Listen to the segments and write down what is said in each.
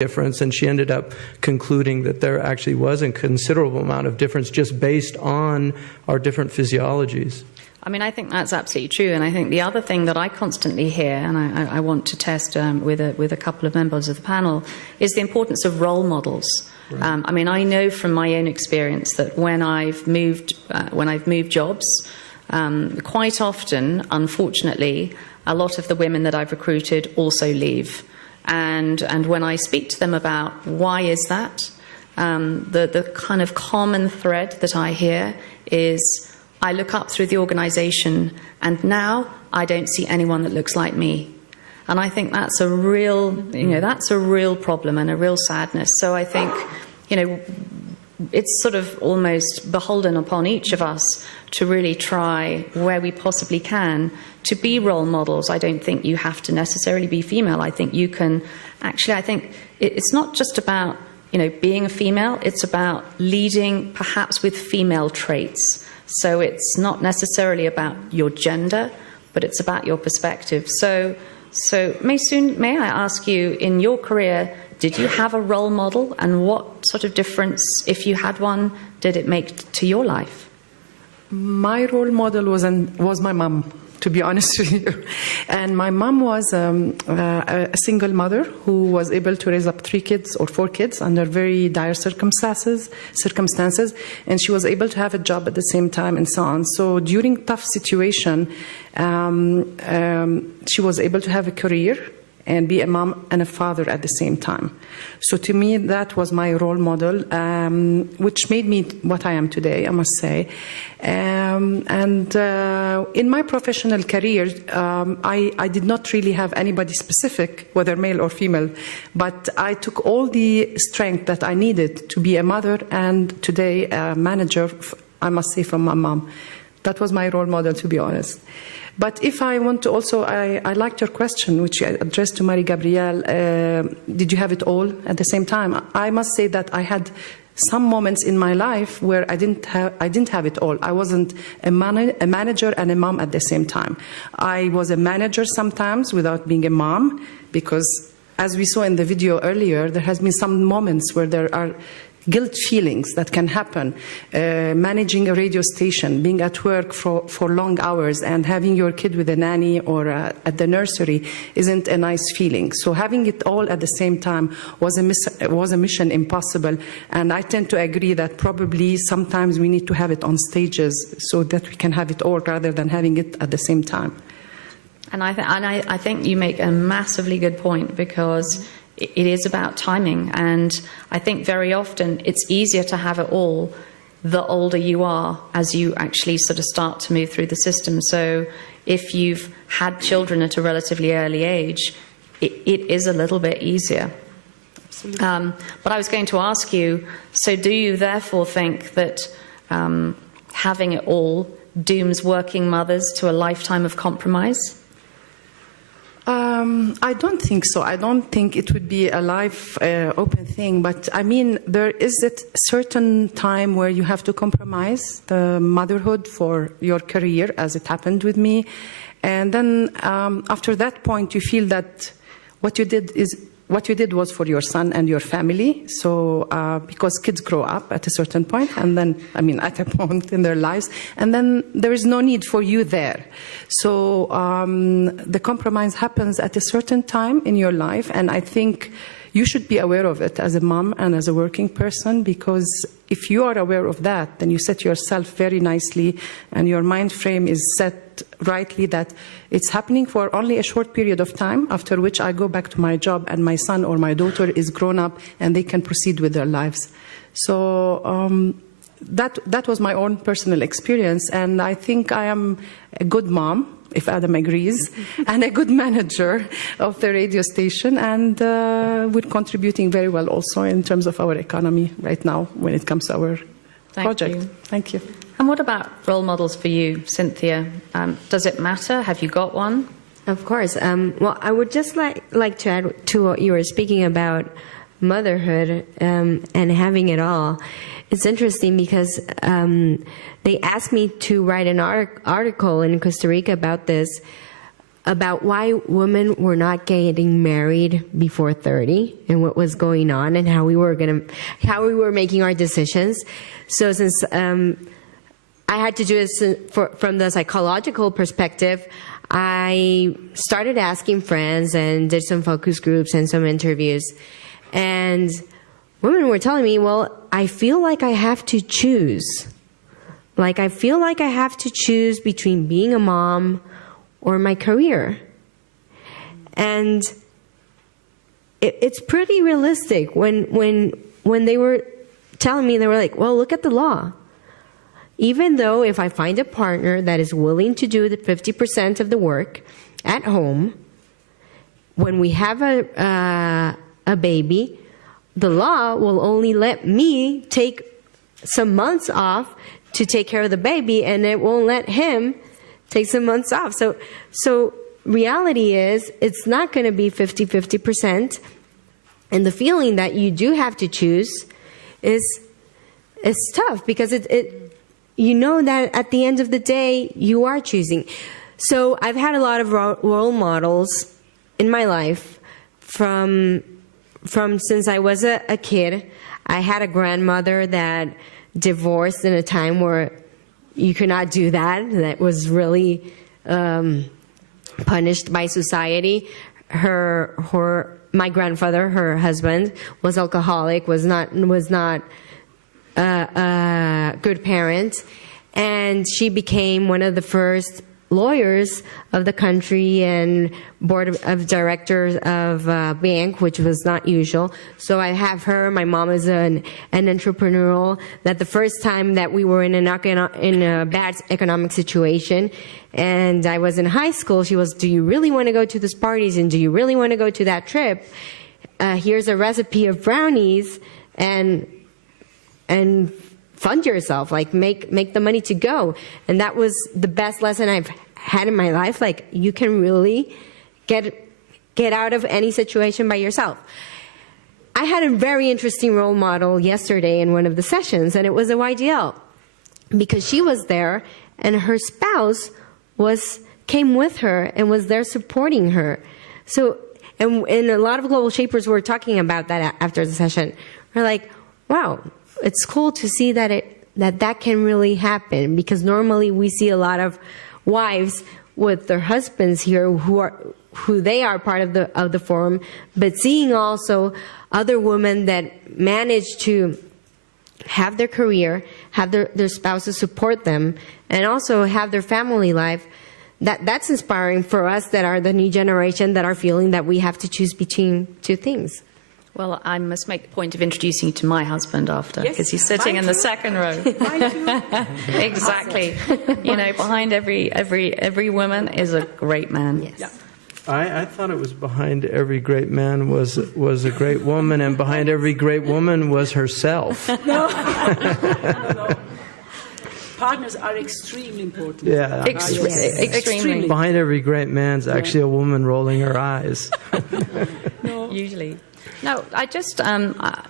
difference, and she ended up concluding that there actually was a considerable amount of difference just based on our different physiologies. I mean, I think that's absolutely true. And I think the other thing that I constantly hear, and I want to test with a couple of members of the panel, is the importance of role models. Right. I mean, I know from my own experience that when I've moved jobs, quite often, unfortunately, a lot of the women that I've recruited also leave. And when I speak to them about why is that, the kind of common thread that I hear is, I look up through the organization and now I don't see anyone that looks like me. And I think that's a real, that's a real problem and a real sadness. So I think, it's sort of almost beholden upon each of us to really try where we possibly can to be role models. I don't think you have to necessarily be female. I think you can actually, I think it's not just about, being a female, it's about leading perhaps with female traits. So it's not necessarily about your gender, but it's about your perspective. So Maysoon, may I ask you, in your career, did you have a role model, and what sort of difference, if you had one, did it make to your life? My role model was my mom, to be honest with you. And my mom was a single mother who was able to raise up 3 kids or 4 kids under very dire circumstances, and she was able to have a job at the same time and so on. So during tough situation, she was able to have a career and be a mom and a father at the same time. So to me, that was my role model, which made me what I am today, I must say. In my professional career, I did not really have anybody specific, whether male or female, but I took all the strength that I needed to be a mother and today a manager, I must say, from my mom. That was my role model, to be honest. But if I want to also, I liked your question, which I addressed to Marie-Gabrielle, did you have it all at the same time? I must say that I had some moments in my life where I didn't have it all. I wasn't a manager and a mom at the same time. I was a manager sometimes without being a mom, because as we saw in the video earlier, there has been some moments where there are guilt feelings that can happen. Managing a radio station, being at work for long hours and having your kid with a nanny or at the nursery isn't a nice feeling. So having it all at the same time was a mission impossible. And I tend to agree that probably sometimes we need to have it on stages so that we can have it all rather than having it at the same time. And I think you make a massively good point, because it is about timing, and I think very often it's easier to have it all the older you are, as you actually sort of start to move through the system. So if you've had children at a relatively early age, it is a little bit easier. Absolutely. But I was going to ask you, so do you therefore think that having it all dooms working mothers to a lifetime of compromise? I don't think so. I don't think it would be a life open thing, but I mean, there is a certain time where you have to compromise the motherhood for your career, as it happened with me. And then after that point, you feel that what you did was for your son and your family. So because kids grow up at a certain point, and then, I mean, at a point in their lives, and then there is no need for you there. So the compromise happens at a certain time in your life, and I think you should be aware of it as a mom and as a working person, because if you are aware of that, then you set yourself very nicely, and your mind frame is set rightly that it's happening for only a short period of time, after which I go back to my job and my son or my daughter is grown up and they can proceed with their lives. So that was my own personal experience, and I think I am a good mom, if Adam agrees, and a good manager of the radio station, and we're contributing very well also in terms of our economy right now when it comes to our project. Thank you. And what about role models for you, Cynthia? Does it matter? Have you got one? Of course. Well, I would just like to add to what you were speaking about motherhood and having it all. It's interesting because they asked me to write an article in Costa Rica about this about why women were not getting married before 30 and what was going on and how we were making our decisions. So since I had to do this from the psychological perspective, I started asking friends and did some focus groups and some interviews. And women were telling me, well, I feel like I have to choose. Like, I feel like I have to choose between being a mom or my career. And it's pretty realistic. When they were telling me, they were like, well, look at the law. Even though if I find a partner that is willing to do the 50% of the work at home, when we have a baby, the law will only let me take some months off to take care of the baby, and it won't let him take some months off. So reality is, it's not going to be 50%. And the feeling that you do have to choose is tough, because you know that at the end of the day, you are choosing. So I've had a lot of role models in my life from since I was a kid. I had a grandmother that divorced in a time where you could not do that. That was really punished by society. My grandfather, her husband, was alcoholic, was not a good parent, and she became one of the first lawyers of the country and board of directors of a bank, which was not usual. So I have her. My mom is an entrepreneurial. That the first time that we were in a bad economic situation, and I was in high school, she was, do you really want to go to these parties, and do you really want to go to that trip? Here's a recipe of brownies, and fund yourself, like make the money to go. And that was the best lesson I've had in my life. Like, you can really get out of any situation by yourself. I had a very interesting role model yesterday in one of the sessions, and it was a YDL, because she was there and her spouse came with her and was there supporting her. So, and a lot of global shapers were talking about that after the session. We're like, wow, it's cool to see that that can really happen, because normally we see a lot of wives with their husbands here who they are part of the forum, but seeing also other women that manage to have their career, have their spouses support them, and also have their family life. That's inspiring for us that are the new generation, that are feeling that we have to choose between two things. Well, I must make the point of introducing you to my husband after, because he's sitting in the second row. Mine too. Exactly. You know, behind every woman is a great man. Yes. Yeah. I thought it was behind every great man was a great woman, and behind every great woman was herself. No. Partners are extremely important. Yeah. Extremely. Behind every great man's actually a woman rolling her eyes. Usually. No, I just,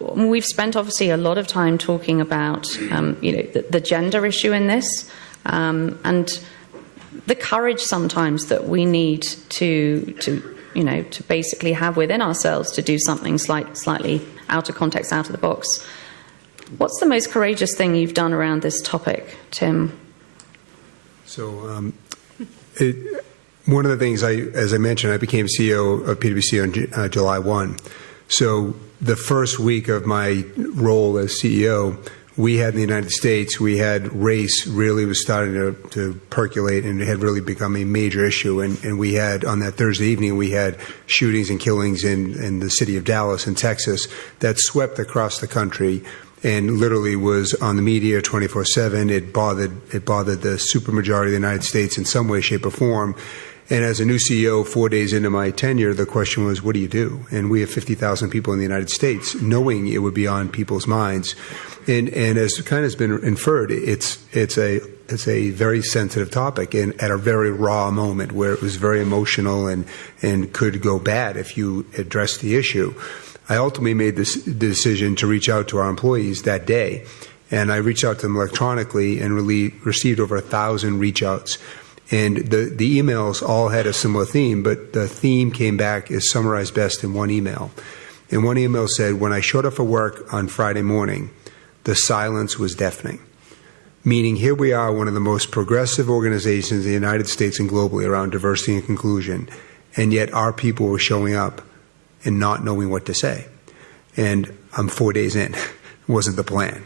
we've spent obviously a lot of time talking about, the gender issue in this, and the courage sometimes that we need to basically have within ourselves to do something slightly out of context, out of the box. What's the most courageous thing you've done around this topic, Tim? So, one of the things, as I mentioned, I became CEO of PwC on July 1. So the first week of my role as CEO, we had in the United States, we had race really was starting to percolate, and it had really become a major issue. And we had, on that Thursday evening, we had shootings and killings in the city of Dallas in Texas that swept across the country and literally was on the media 24/7. It bothered the supermajority of the United States in some way, shape, or form. And as a new CEO, 4 days into my tenure, the question was, what do you do? And we have 50,000 people in the United States, knowing it would be on people's minds. And as kind of has been inferred, it's a very sensitive topic, and at a very raw moment where it was very emotional and could go bad if you address the issue. I ultimately made this decision to reach out to our employees that day, and I reached out to them electronically and received over 1,000 reach outs. And the emails all had a similar theme, but the theme came back as summarized best in one email. And one email said, when I showed up for work on Friday morning, the silence was deafening. Meaning here we are, one of the most progressive organizations in the United States and globally around diversity and inclusion, and yet our people were showing up and not knowing what to say. And I'm 4 days in. It wasn't the plan.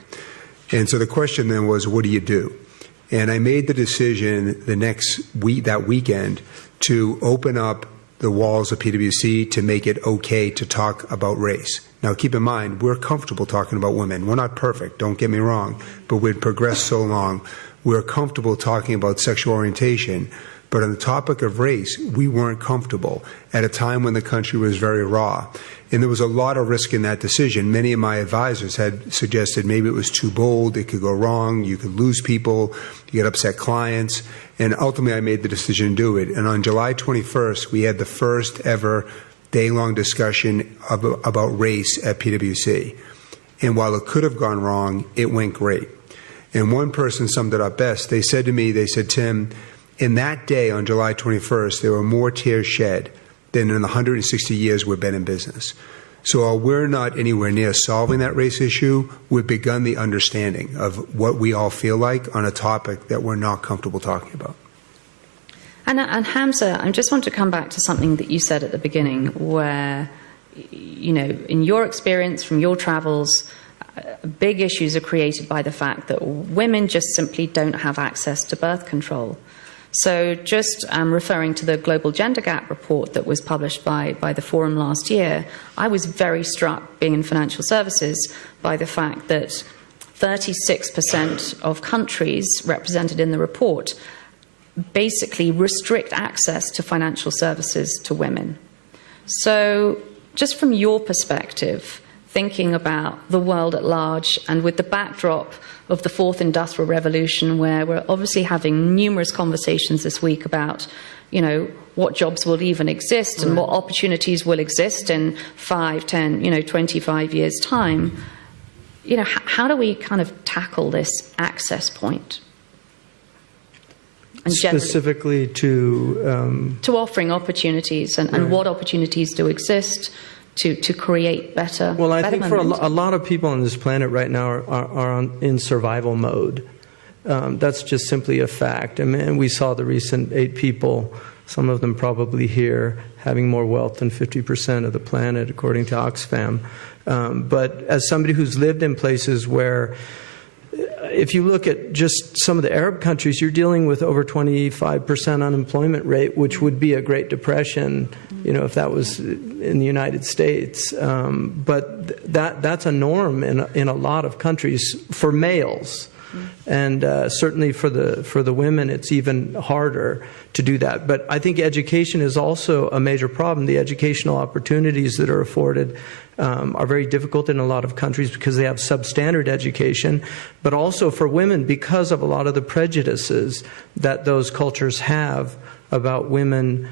And so the question then was, what do you do? And I made the decision the next week, that weekend, to open up the walls of PwC to make it okay to talk about race. Now, keep in mind, we're comfortable talking about women. We're not perfect, don't get me wrong, but we've progressed so long. We're comfortable talking about sexual orientation. But on the topic of race, we weren't comfortable at a time when the country was very raw. And there was a lot of risk in that decision. Many of my advisors had suggested maybe it was too bold, it could go wrong, you could lose people, you get upset clients. And ultimately, I made the decision to do it. And on July 21st, we had the first ever day-long discussion about race at PwC. And while it could have gone wrong, it went great. And one person summed it up best. They said to me, Tim, in that day on July 21st, there were more tears shed than in the 160 years we've been in business. So while we're not anywhere near solving that race issue, we've begun the understanding of what we all feel like on a topic that we're not comfortable talking about. And Hamza, I just want to come back to something that you said at the beginning, where, you know, in your experience from your travels, big issues are created by the fact that women just simply don't have access to birth control. So just referring to the Global Gender Gap report that was published by the Forum last year, I was very struck, being in financial services, by the fact that 36% of countries represented in the report basically restrict access to financial services to women. So just from your perspective, thinking about the world at large and with the backdrop of the fourth industrial revolution, where we're obviously having numerous conversations this week about, you know, what jobs will even exist and what opportunities will exist in 5, 10, 25 years' time, you know, how do we kind of tackle this access point? And specifically to offering opportunities and what opportunities do exist to create better. Well, I better think for a lot of people on this planet right now are in survival mode. That's just simply a fact. I mean, we saw the recent 8 people, some of them probably here, having more wealth than 50% of the planet, according to Oxfam. But as somebody who's lived in places where, if you look at just some of the Arab countries, you're dealing with over 25% unemployment rate, which would be a Great Depression, if that was in the United States. But that's a norm in a lot of countries for males. And certainly for the women, it's even harder to do that. But I think education is also a major problem. The educational opportunities that are afforded are very difficult in a lot of countries because they have substandard education, but also for women because of a lot of the prejudices that those cultures have about women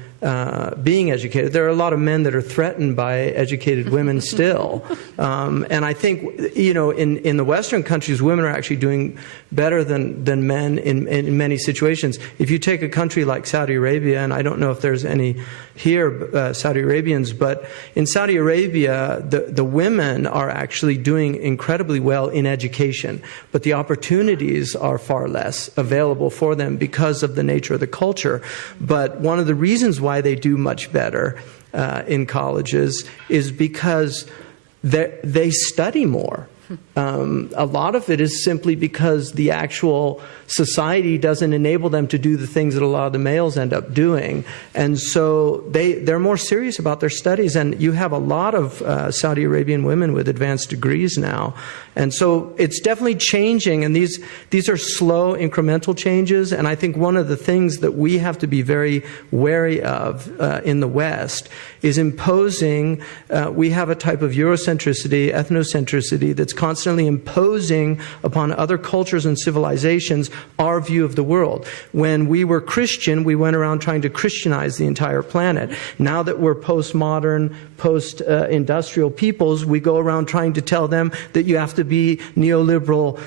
being educated. There are a lot of men that are threatened by educated women still. And I think, in the Western countries, women are actually doing better than men in many situations. If you take a country like Saudi Arabia, and I don't know if there's any here, Saudi Arabians, but in Saudi Arabia, the women are actually doing incredibly well in education, but the opportunities are far less available for them because of the nature of the culture. But one of the reasons why they do much better in colleges is because they study more. A lot of it is simply because the actual society doesn't enable them to do the things that a lot of the males end up doing. And so they're more serious about their studies. And you have a lot of Saudi Arabian women with advanced degrees now. And so it's definitely changing. And these are slow, incremental changes. And I think one of the things that we have to be very wary of in the West is imposing, we have a type of Eurocentricity, ethnocentricity that's constantly imposing upon other cultures and civilizations our view of the world. When we were Christian, we went around trying to Christianize the entire planet. Now that we're postmodern, post-industrial peoples, we go around trying to tell them that you have to be neoliberal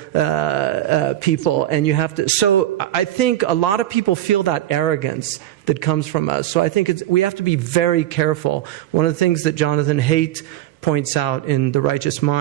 people, and you have to. So I think a lot of people feel that arrogance that comes from us. So I think we have to be very careful. One of the things that Jonathan Haidt points out in The Righteous Mind